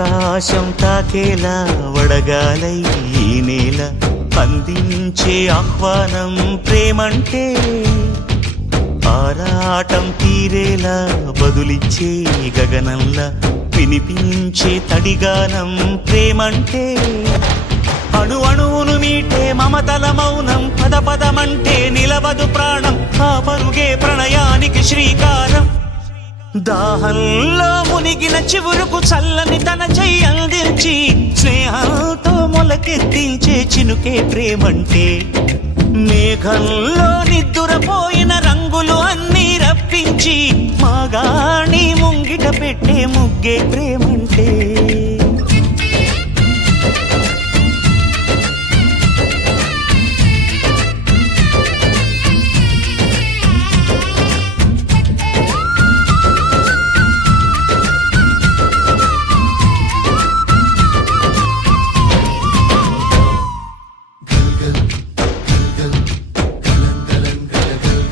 ఆకాశం తాకేలా వడగాలై ఈ నేల అందించే ఆహ్వానం ప్రేమంటే ఆరాటం తీరేలా బదులిచ్చే గగనంలా వినిపించే తడిగానం ప్రేమంటే అణు అణువును మీటే మమతల మౌనం పద పదమంటే నిలవదు ప్రాణం ఆ పరుగే ప్రణయానికి శ్రీకారం దాహంలో మునిగిన చివురుకు చల్లని తన చెయ్యి అందించి స్నేహంతో మొలకెత్తించే చినుకే ప్రేమంటే మేఘంలో నిద్దురపోయిన రంగులు అన్నీ రప్పించి మాగాణి ముంగిట పెట్టే ముగ్గే ప్రేమంటే